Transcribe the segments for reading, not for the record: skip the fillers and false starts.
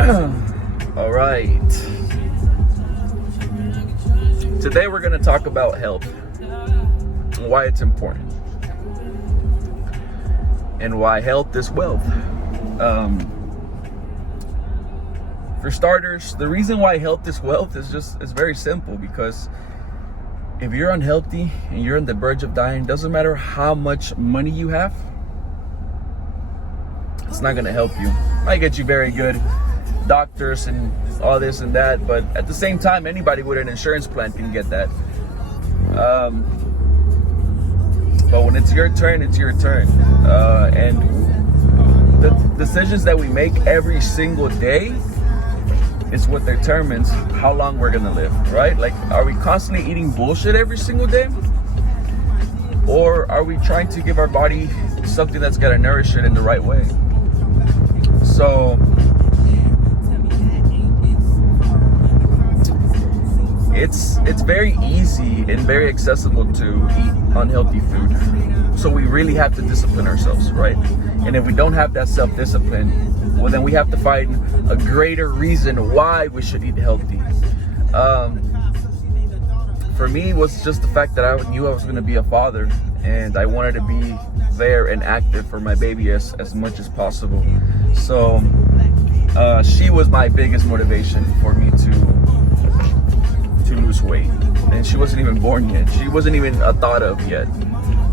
All right. Today we're going to talk about health and why it's important and why health is wealth. For starters, the reason why health is wealth is very simple, because if you're unhealthy and you're on the verge of dying, doesn't matter how much money you have, it's not going to help you. It might get you very good doctors and all this and that, but at the same time, anybody with an insurance plan can get that. But when it's your turn, it's your turn. And the decisions that we make every single day is what determines how long we're gonna live, right? Like, are we constantly eating bullshit every single day? Or are we trying to give our body something that's gonna nourish it in the right way? So, it's very easy and very accessible to eat unhealthy food. So we really have to discipline ourselves, right? And if we don't have that self-discipline, well, then we have to find a greater reason why we should eat healthy. For me, it was just the fact that I knew I was going to be a father, and I wanted to be there and active for my baby as much as possible. So she was my biggest motivation for me to lose weight. And she wasn't even born yet. She wasn't even a thought of yet.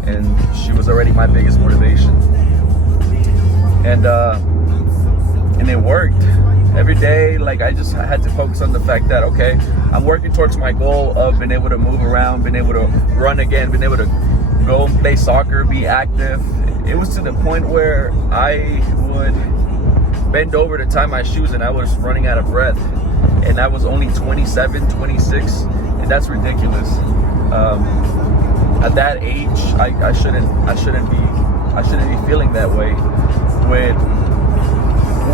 And she was already my biggest motivation. And it worked. Every day, like, I just had to focus on the fact that, okay, I'm working towards my goal of being able to move around, being able to run again, being able to go and play soccer, be active. It was to the point where I would bend over to tie my shoes and I was running out of breath. And I was only 27, 26, and that's ridiculous. At that age, I shouldn't be feeling that way.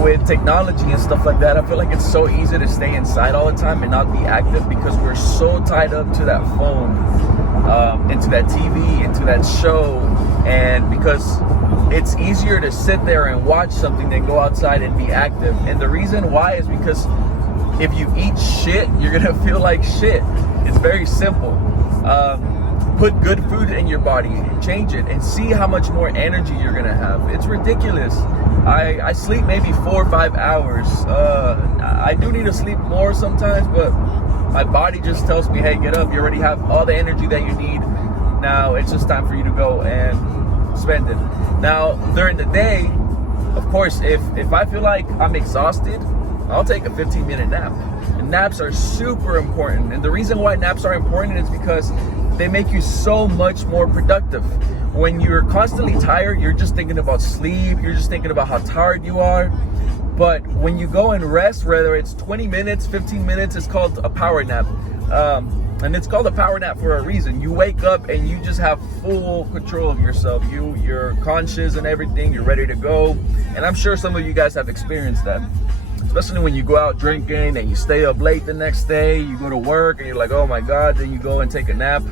With technology and stuff like that, I feel like it's so easy to stay inside all the time and not be active, because we're so tied up to that phone, into that TV, into that show, and because it's easier to sit there and watch something than go outside and be active. And the reason why is because if you eat shit, you're gonna feel like shit. It's very simple. Put good food in your body, change it, and see how much more energy you're gonna have. It's ridiculous. I sleep maybe 4 or 5 hours. I do need to sleep more sometimes, but my body just tells me, hey, get up. You already have all the energy that you need. Now it's just time for you to go and spend it. Now, during the day, of course, if I feel like I'm exhausted, I'll take a 15-minute nap. And naps are super important. And the reason why naps are important is because they make you so much more productive. When you're constantly tired, you're just thinking about sleep. You're just thinking about how tired you are. But when you go and rest, whether it's 20 minutes, 15 minutes, it's called a power nap. And it's called a power nap for a reason. You wake up and you just have full control of yourself. You're conscious and everything. You're ready to go. And I'm sure some of you guys have experienced that. Especially when you go out drinking and you stay up late the next day, you go to work and you're like, oh my God, then you go and take a nap.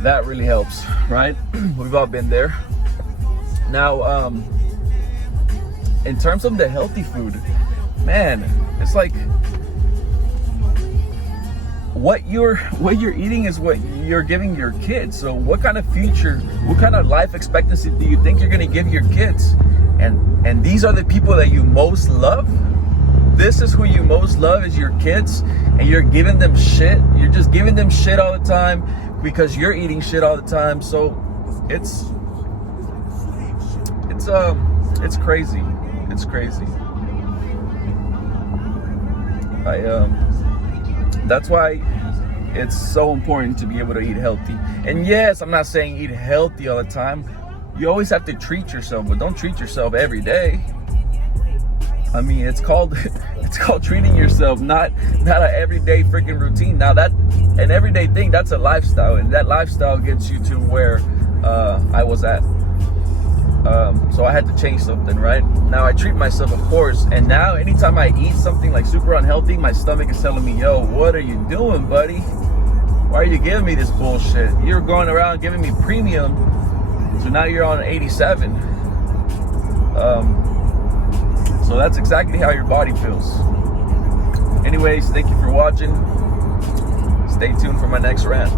That really helps, right? We've all been there. Now, in terms of the healthy food, man, it's like what you're eating is what you're giving your kids. So what kind of future, what kind of life expectancy do you think you're gonna give your kids? And these are the people that you most love. This is who you most love, is your kids, and you're giving them shit. You're just giving them shit all the time because you're eating shit all the time. So it's crazy. It's crazy. That's why it's so important to be able to eat healthy. And yes, I'm not saying eat healthy all the time. You always have to treat yourself, but don't treat yourself every day. I mean, it's called treating yourself, not an everyday freaking routine. Now, that an everyday thing, that's a lifestyle, and that lifestyle gets you to where I was at. So I had to change something, right? Now I treat myself, of course, and now anytime I eat something like super unhealthy, my stomach is telling me, yo, what are you doing, buddy? Why are you giving me this bullshit? You're going around giving me premium, so now you're on 87. So So that's exactly how your body feels. Anyways, thank you for watching. Stay tuned for my next rant.